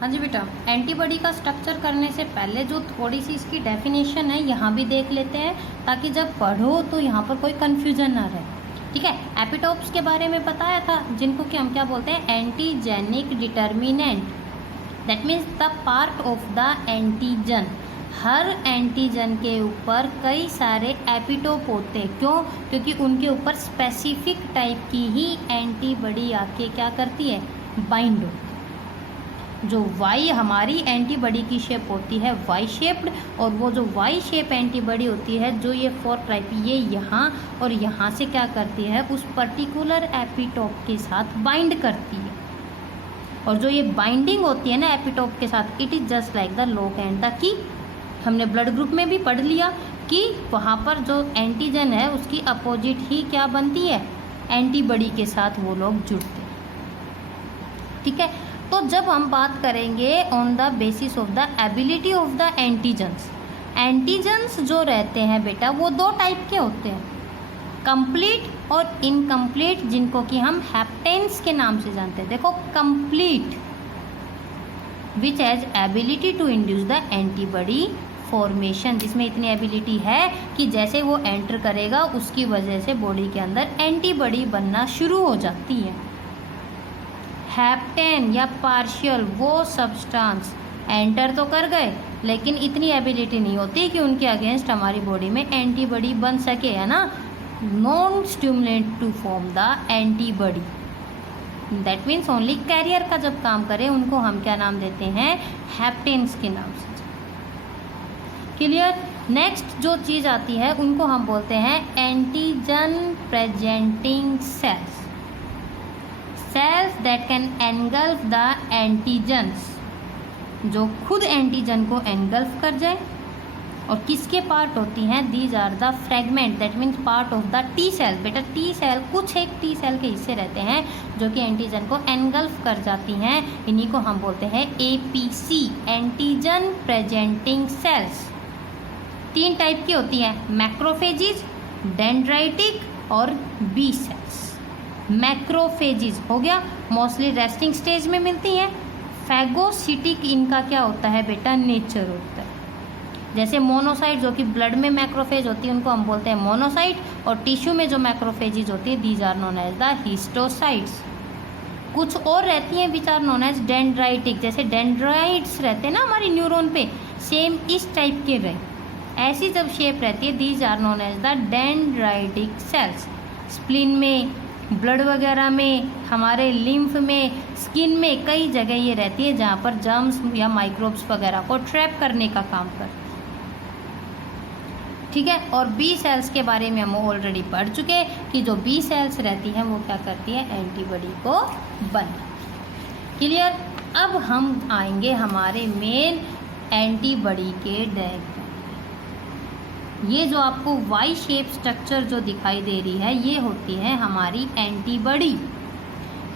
हाँ जी बेटा, एंटीबॉडी का स्ट्रक्चर करने से पहले जो थोड़ी सी इसकी डेफिनेशन है यहाँ भी देख लेते हैं, ताकि जब पढ़ो तो यहाँ पर कोई कन्फ्यूजन ना रहे। ठीक है, एपिटोप्स के बारे में बताया था, जिनको कि हम क्या बोलते हैं, antigenic determinant. That means the part of the antigen. Her antigen के ऊपर कई सारे एपिटोप होते हैं। क्यों? क्योंकि उनके ऊपर स्पेसिफिक टाइप की ही एंटीबॉडी आके क्या करती है, बाइंड हो। जो वाई हमारी एंटीबॉडी की शेप होती है वाई शेप्ड, और वो जो वाई शेप एंटीबॉडी होती है, जो ये 4 टाइप, ये यहाँ और यहाँ से क्या करती है, उस पर्टिकुलर एपिटोप के साथ बाइंड करती है। और जो ये बाइंडिंग होती है ना एपिटोप के साथ, it is just like the lock and the key. हमने ब्लड ग्रुप में भी पढ़ लिया कि वहाँ पर जो एंटीजन है उसकी अपोजिट ही क्या बनती है, एंटीबॉडी के साथ वो लोग जुड़ते हैं। ठीक है, तो जब हम बात करेंगे on the basis of the ability of the antigens, antigens जो रहते हैं बेटा वो 2 टाइप के होते हैं, कंप्लीट और इनकम्प्लीट, जिनको कि हम हैप्टेंस के नाम से जानते हैं। देखो, complement which has ability to induce the antibody formation, जिसमें इतनी एबिलिटी है कि जैसे वो एंटर करेगा उसकी वजह से बॉडी के अंदर एंटीबॉडी बनना शुरू हो जाती है। हैप्टेन या पार्शियल, वो सब्सटेंस एंटर तो कर गए लेकिन इतनी एबिलिटी नहीं होती कि उनके अगेंस्ट हमारी बॉडी में एंटीबॉडी बन सके, है ना। Non stimulant to form the antibody, that means only carrier का जब काम करे उनको हम क्या नाम देते हैं, हैप्टेन्स के नाम से। क्लियर। नेक्स्ट जो चीज़ आती है उनको हम बोलते हैं antigen presenting cells, cells that can engulf the antigens, जो खुद एंटीजन को एनगल्फ कर जाए। और किसके पार्ट होती हैं, these are the fragment, that means part of the T cell. बेटा टी सेल, कुछ एक टी सेल के हिस्से रहते हैं जो कि एंटीजन को एनगल्फ कर जाती हैं, इन्हीं को हम बोलते हैं APC, antigen presenting sales. 3 type की होती हैं, मैक्रोफेजिज, डेंड्राइटिक और बी सेल्स। मैक्रोफेजिज हो गया, मोस्टली रेस्टिंग स्टेज में मिलती हैं। फैगोसिटिक इनका क्या होता है बेटा, नेचर होता है। जैसे मोनोसाइट जो कि ब्लड में मैक्रोफेज होती है उनको हम बोलते हैं मोनोसाइट, और टिश्यू में जो मैक्रोफेजिज होती है these are known as the histiocytes. कुछ और रहती हैं which are known as dendritic, जैसे डेंड्राइट्स रहते हैं ना हमारी न्यूरॉन पे, सेम इस टाइप के रहे, ऐसी जब शेप रहती है these are known as the dendritic cells. Spleen में, ब्लड वगैरह में, हमारे लिम्फ में, स्किन में, कई जगह ये रहती है जहाँ पर जर्म्स या माइक्रोब्स वगैरह को ट्रैप करने का काम करती है। ठीक है, और बी सेल्स के बारे में हम ऑलरेडी पढ़ चुके हैं कि जो बी सेल्स रहती हैं वो क्या करती है, एंटीबॉडी को बना। क्लियर। अब हम आएंगे हमारे मेन एंटीबॉडी के डायग्राम। ये जो आपको वाई शेप स्ट्रक्चर जो दिखाई दे रही है ये होती है हमारी antibody.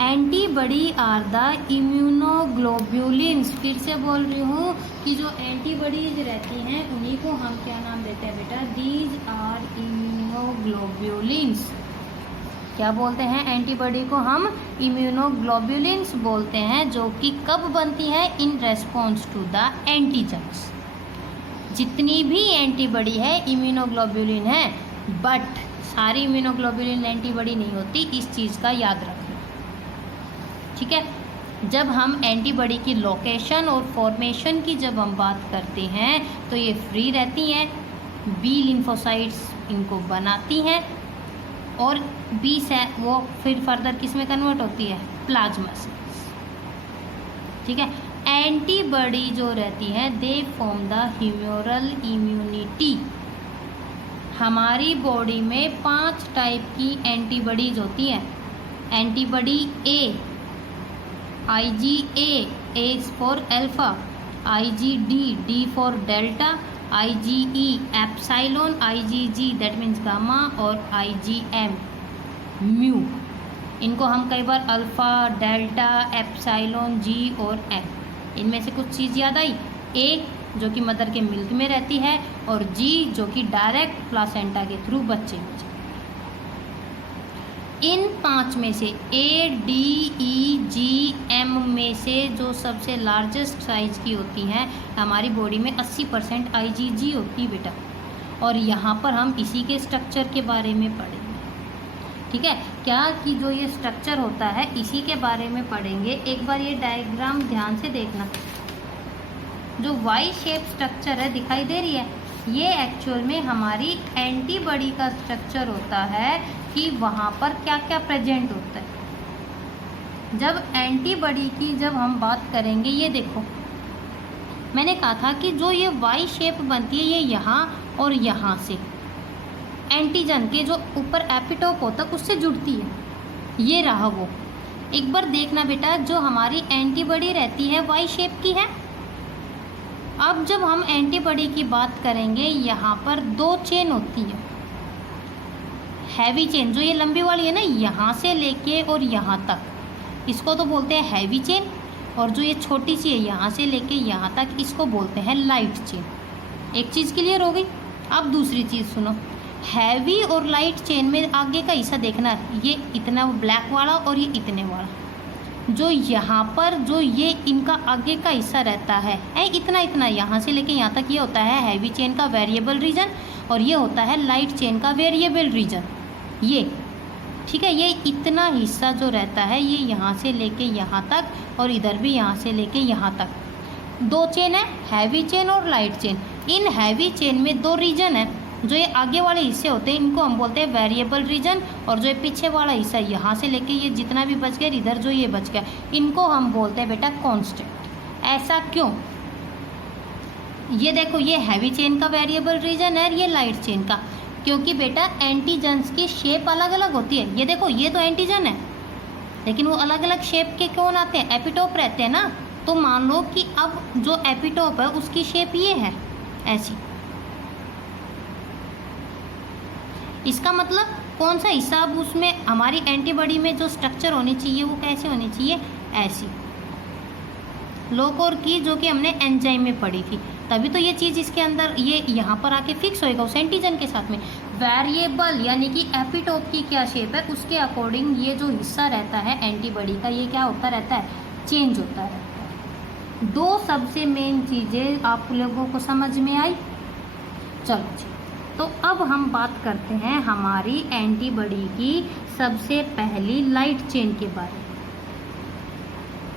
Antibody are the immunoglobulins. फिर से बोल रही हूँ कि जो एंटीबॉडीज रहती हैं उन्हीं को हम क्या नाम देते हैं बेटा, दीज आर इम्यूनोग्लोब्यूलिन्स। क्या बोलते हैं, एंटीबॉडी को हम इम्यूनोग्लोब्यूलिन्स बोलते हैं, जो कि कब बनती है, in response to the antigens. जितनी भी एंटीबॉडी है इम्यूनोग्लोब्यूलिन है, बट सारी इम्यूनोग्लोब्यूलिन एंटीबॉडी नहीं होती, इस चीज़ का याद रखना। ठीक है, जब हम एंटीबॉडी की लोकेशन और फॉर्मेशन की जब हम बात करते हैं तो ये फ्री रहती हैं, बी लिम्फोसाइट्स इनको बनाती हैं, और बी से वो फिर फर्दर किस में कन्वर्ट होती है, प्लाज्मा सेल्स। ठीक है, एंटीबॉडी जो रहती है they form the humoral immunity. हमारी बॉडी में 5 टाइप की एंटीबॉडीज होती हैं। Antibody A, IgA, A is for alpha, IgD, D for delta, IgE, epsilon, IgG that means gamma, और IgM, mu। इनको हम कई बार अल्फ़ा, डेल्टा, एप्साइलोन, जी और एम, इनमें से कुछ चीज़ याद आई। ए जो कि मदर के मिल्क में रहती है, और जी जो कि डायरेक्ट प्लासेंटा के थ्रू बच्चे में जाती है। इन 5 में से ADEGM में से जो सबसे लार्जेस्ट साइज़ की होती हैं हमारी बॉडी में 80% IgG होती है बेटा। और यहाँ पर हम इसी के स्ट्रक्चर के बारे में पढ़ेंगे, ठीक है क्या, कि जो ये स्ट्रक्चर होता है इसी के बारे में पढ़ेंगे। एक बार ये डायग्राम ध्यान से देखना, जो वाई शेप स्ट्रक्चर है दिखाई दे रही है, ये एक्चुअल में हमारी एंटीबॉडी का स्ट्रक्चर होता है कि वहाँ पर क्या क्या प्रेजेंट होता है। जब एंटीबॉडी की जब हम बात करेंगे, ये देखो मैंने कहा था कि जो ये वाई शेप बनती है ये यहाँ और यहाँ से एंटीजन के जो ऊपर एपिटोप होता है उससे जुड़ती है, ये रहा वो। एक बार देखना बेटा, जो हमारी एंटीबॉडी रहती है वाई शेप की है। अब जब हम एंटीबॉडी की बात करेंगे, यहाँ पर 2 चेन होती है, हैवी चेन, जो ये लंबी वाली है ना, यहाँ से लेके और यहाँ तक, इसको तो बोलते हैं हैवी चेन। और जो ये छोटी सी है यहाँ से लेके यहाँ तक, इसको बोलते हैं लाइट चेन। एक चीज़ क्लियर हो गई। अब दूसरी चीज़ सुनो, हैवी और लाइट चेन में आगे का हिस्सा देखना, ये इतना ब्लैक वाला और ये इतने वाला, जो यहाँ पर जो ये इनका आगे का हिस्सा रहता है इतना इतना, यहाँ से लेके यहाँ तक, ये होता है हैवी चेन का वेरिएबल रीजन और ये होता है लाइट चेन का वेरिएबल रीजन। ये ठीक है, ये इतना हिस्सा जो रहता है ये यहाँ से लेके यहाँ तक और इधर भी यहाँ से लेके यहाँ तक 2 चेन है, हैवी चेन और light chain. In heavy chain में 2 रीजन है, जो ये आगे वाले हिस्से होते हैं इनको हम बोलते हैं वेरिएबल रीजन, और जो ये पीछे वाला हिस्सा यहाँ से लेके ये जितना भी बच गया, इधर जो ये बच गया, इनको हम बोलते हैं बेटा कांस्टेंट। ऐसा क्यों? ये देखो, ये हैवी चेन का वेरिएबल रीजन है, ये लाइट चेन का, क्योंकि बेटा एंटीजन्स की शेप अलग अलग होती है। ये देखो, ये तो एंटीजन है, लेकिन वो अलग अलग शेप के कौन आते हैं, एपिटोप रहते हैं ना। तो मान लो कि अब जो एपिटोप है उसकी शेप ये है, ऐसी। इसका मतलब कौन सा हिस्सा, अब उसमें हमारी एंटीबॉडी में जो स्ट्रक्चर होनी चाहिए वो कैसे होनी चाहिए, ऐसी। लोकोर की, जो कि हमने एंजाइम में पढ़ी थी, तभी तो ये चीज़ इसके अंदर ये यहाँ पर आके फिक्स होएगा उस एंटीजन के साथ में। वेरिएबल यानी कि एपिटोप की क्या शेप है, उसके अकॉर्डिंग ये जो हिस्सा रहता है एंटीबॉडी का, ये क्या होता रहता है, चेंज होता रहता है। 2 सबसे मेन चीज़ें आप लोगों को समझ में आई। चलो जी, तो अब हम बात करते हैं हमारी एंटीबॉडी की सबसे पहली लाइट चेन के बारे में,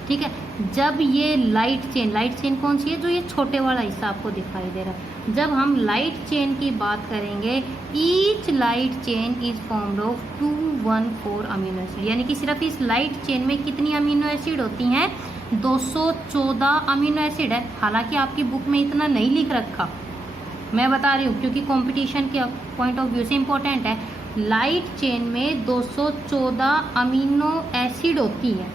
ठीक है। जब ये लाइट चेन कौन सी है, जो ये छोटे वाला हिस्सा आपको दिखाई दे रहा है। जब हम लाइट चेन की बात करेंगे, each light chain is formed of 214 amino acid, यानी कि सिर्फ इस लाइट चेन में कितनी अमीनो एसिड होती हैं, 214 अमीनो एसिड है। हालांकि आपकी बुक में इतना नहीं लिख रखा, मैं बता रही हूँ क्योंकि कंपटीशन के पॉइंट ऑफ व्यू से इम्पोर्टेंट है। लाइट चेन में 214 अमीनो एसिड होती है,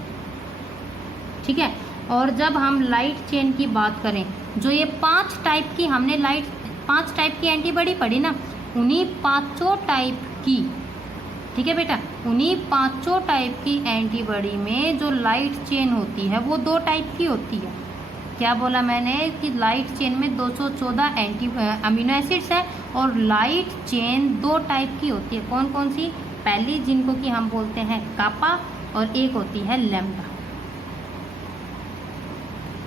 ठीक है। और जब हम लाइट चेन की बात करें, जो ये 5 टाइप की हमने 5 टाइप की एंटीबॉडी पढ़ी ना, उन्हीं 5 टाइप की, ठीक है बेटा, उन्हीं 5 टाइप की एंटीबॉडी में जो लाइट चेन होती है वो 2 टाइप की होती है। क्या बोला मैंने कि लाइट चेन में 214 अमीनो एसिड्स है और लाइट चेन 2 टाइप की होती है। कौन कौन सी? पहली जिनको कि हम बोलते हैं कापा और एक होती है लैम्डा।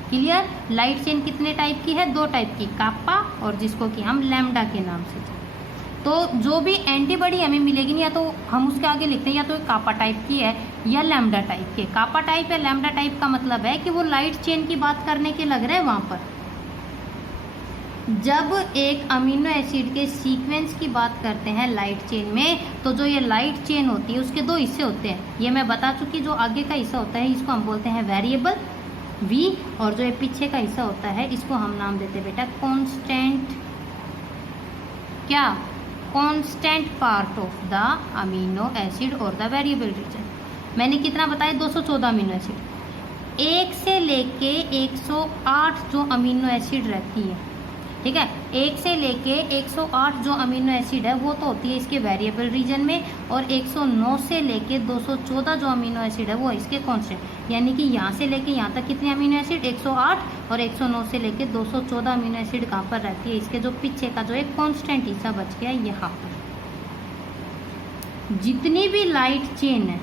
क्लियर? लाइट चेन कितने टाइप की है? 2 टाइप की, कापा और जिसको कि हम लैम्डा के नाम से। तो जो भी एंटीबॉडी हमें मिलेगी ना, या तो हम उसके आगे लिखते हैं या तो कापा टाइप की है या लैम्डा टाइप की। कापा टाइप या लैम्डा टाइप का मतलब है कि वो लाइट चेन की बात करने के लग रहे हैं वहाँ पर। जब एक अमीनो एसिड के सीक्वेंस की बात करते हैं लाइट चेन में, तो जो ये लाइट चेन होती है उसके 2 हिस्से होते हैं। ये मैं बता चुकी, जो आगे का हिस्सा होता है इसको हम बोलते हैं वेरिएबल V, और जो ये पीछे का हिस्सा होता है इसको हम नाम देते हैं बेटा कांस्टेंट। क्या? Constant part of the amino acid और द वेरिएबल रीजन। मैंने कितना बताया? 214 अमीनो एसिड। 1 से लेके 108 जो अमीनो एसिड रहती है, ठीक है, 1 से लेके 108 जो अमीनो एसिड है वो तो होती है इसके वेरिएबल रीजन में, और 109 से लेके 214 जो अमीनो एसिड है वो इसके कांस्टेंट। यानी कि यहाँ से लेके यहाँ तक कितने अमीनो एसिड? 108, और 109 से लेके 214 अमीनो एसिड कहाँ पर रहती है? इसके जो पीछे का जो एक कांस्टेंट हिस्सा बच गया यहाँ पर। जितनी भी लाइट चेन है,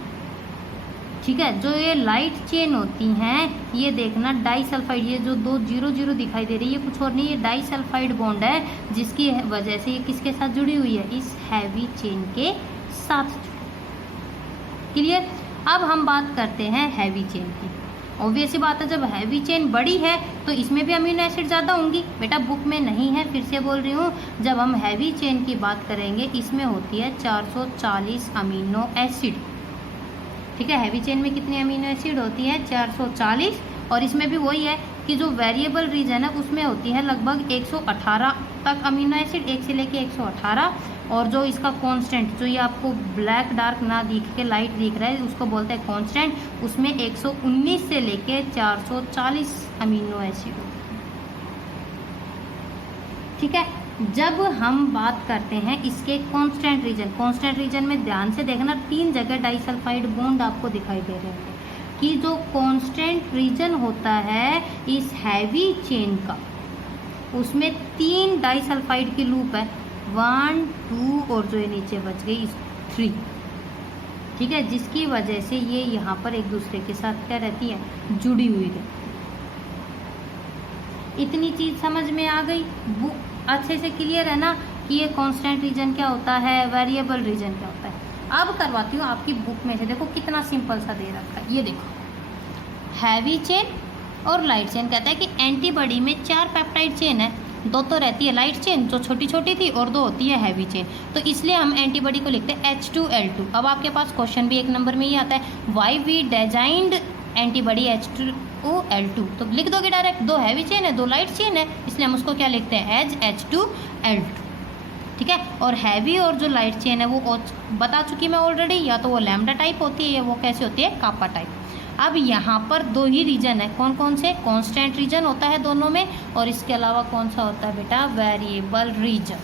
ठीक है, जो ये लाइट चेन होती हैं, ये देखना डाइसल्फाइड, ये जो 2 0 दिखाई दे रही है, ये कुछ और नहीं, ये डाइसल्फाइड बॉन्ड है, जिसकी वजह से ये किसके साथ जुड़ी हुई है, इस हैवी चेन के साथ। क्लियर। अब हम बात करते हैं हैवी चेन की। ऑब्वियस सी बात है, जब हैवी चेन बड़ी है तो इसमें भी अमीनो एसिड ज़्यादा होंगी। बेटा बुक में नहीं है, फिर से बोल रही हूँ, जब हम हैवी चेन की बात करेंगे इसमें होती है 440 अमीनो एसिड। ठीक है, हैवी चेन में कितनी अमीनो एसिड होती है, 440। और इसमें भी वही है कि जो वेरिएबल रीजन है उसमें होती है लगभग 118 तक अमीनो एसिड, 1 से लेके 118। और जो इसका कांस्टेंट, जो ये आपको ब्लैक डार्क ना दिख के लाइट दिख रहा है, उसको बोलते हैं कांस्टेंट, उसमें 119 से लेके 440 अमीनो एसिड होते हैं। ठीक है, जब हम बात करते हैं इसके कांस्टेंट रीजन में ध्यान से देखना, 3 जगह डाइसल्फाइड बॉन्ड आपको दिखाई दे रहे हैं कि जो कांस्टेंट रीजन होता है इस हैवी चेन का, उसमें 3 डाइसल्फाइड की लूप है, 1 2 और जो ये नीचे बच गई 3। ठीक है, जिसकी वजह से ये यहाँ पर एक दूसरे के साथ क्या रहती है, जुड़ी हुई रहती है। इतनी चीज़ समझ में आ गई, अच्छे से क्लियर है ना कि ये कांस्टेंट रीजन क्या होता है, वेरिएबल रीजन क्या होता है। अब करवाती हूँ आपकी बुक में से, देखो कितना सिंपल सा दे रखा है, ये देखो हैवी चेन और लाइट चेन। कहता है कि एंटीबॉडी में 4 पेप्टाइड चेन है, 2 तो रहती है लाइट चेन जो छोटी छोटी थी और 2 होती है हैवी चेन, तो इसलिए हम एंटीबॉडी को लिखते हैं H2L2। अब आपके पास क्वेश्चन भी 1 नंबर में ही आता है, why we designed antibody H2L2, तो लिख दोगे डायरेक्ट, 2 हैवी चेन है 2 लाइट चेन है, इसलिए हम उसको क्या लिखते हैं, एज H2L2। ठीक है, और हैवी और जो लाइट चेन है वो बता चुकी मैं ऑलरेडी, या तो वो लैम्डा टाइप होती है या वो कैसी होती है, कापा टाइप। अब यहाँ पर 2 ही रीजन है, कौन कौन से, कांस्टेंट रीजन होता है दोनों में, और इसके अलावा कौन सा होता है बेटा, वेरिएबल रीजन।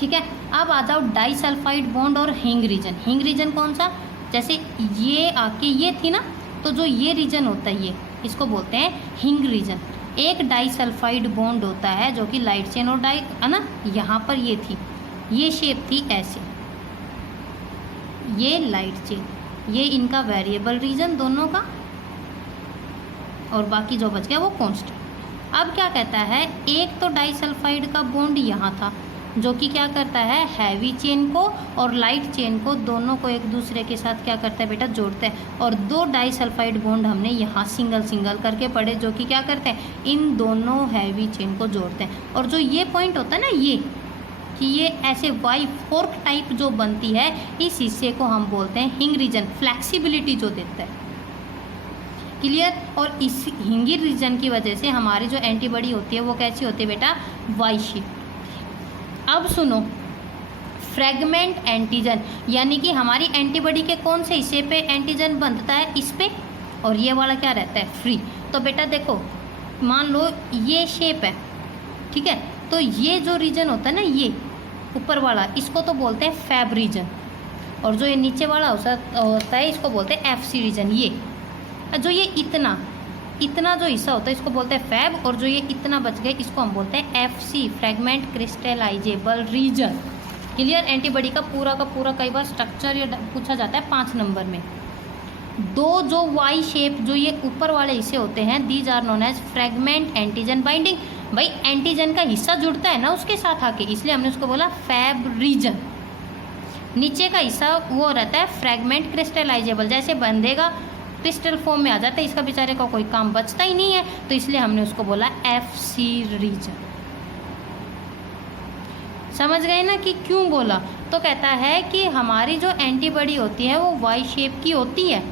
ठीक है, अब आ जाओ डाइसल्फाइड बॉन्ड और हिंग रीजन। हिंग रीजन कौन सा, जैसे ये आके ये थी ना, तो जो ये रीजन होता है ये, इसको बोलते हैं हिंग रीजन। एक डाइसल्फाइड बॉन्ड होता है जो कि लाइट चेन और है ना, यहाँ पर ये थी, ये शेप थी ऐसे, ये लाइट चेन, ये इनका वेरिएबल रीजन दोनों का, और बाकी जो बच गया वो कांस्टेंट। अब क्या कहता है, एक तो डाइसल्फाइड का बॉन्ड यहाँ था जो कि क्या करता है, हैवी चेन को और लाइट चेन को दोनों को एक दूसरे के साथ क्या करता है बेटा, जोड़ता है। और 2 डाइसल्फाइड बॉन्ड हमने यहाँ सिंगल सिंगल करके पढ़े, जो कि क्या करते हैं, इन दोनों हैवी चेन को जोड़ते हैं। और जो ये पॉइंट होता है ना, ये कि ये ऐसे वाई फोर्क टाइप जो बनती है, इस हिस्से को हम बोलते हैं हिंग रीजन, फ्लैक्सिबिलिटी जो देता है। क्लियर। और इस हिंगी रीजन की वजह से हमारी जो एंटीबॉडी होती है वो कैसी होती है बेटा, वाई शेप। अब सुनो, फ्रेगमेंट एंटीजन, यानी कि हमारी एंटीबॉडी के कौन से हिस्से पे एंटीजन बनता है, इस पे, और ये वाला क्या रहता है, फ्री। तो बेटा देखो, मान लो ये शेप है, ठीक है, तो ये जो रीजन होता है ना, ये ऊपर वाला, इसको तो बोलते हैं फैब रीजन, और जो ये नीचे वाला होता है इसको बोलते हैं एफसी रीजन। ये जो ये इतना जो हिस्सा होता है इसको बोलते हैं फैब, और जो ये इतना बच गए इसको हम बोलते हैं FC, fragment crystallizable region. Clear. Antibody का पूरा कई बार स्ट्रक्चर ये पूछा जाता है 5 नंबर में। 2 जो वाई शेप जो ये ऊपर वाले हिस्से होते हैं, these are known as fragment antigen binding. भाई एंटीजन का हिस्सा जुड़ता है ना उसके साथ आके, इसलिए हमने उसको बोला फैब रीजन। नीचे का हिस्सा वो रहता है फ्रेगमेंट क्रिस्टलाइजेबल, जैसे बंधेगा क्रिस्टल फॉर्म में आ जाता है, इसका बेचारे का कोई काम बचता ही नहीं है, तो इसलिए हमने उसको बोला एफसी रीजन। समझ गए ना कि क्यों बोला। तो कहता है कि हमारी जो एंटीबॉडी होती है वो वाई शेप की होती है,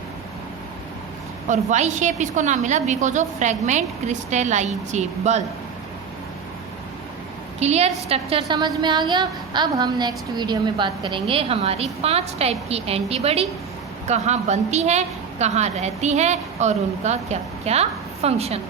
और वाई शेप इसको नाम मिला because of fragment crystallizable. Clear, structure समझ में आ गया। अब हम नेक्स्ट वीडियो में बात करेंगे हमारी 5 टाइप की एंटीबॉडी कहाँ बनती है, कहाँ रहती है, और उनका क्या क्या फंक्शन।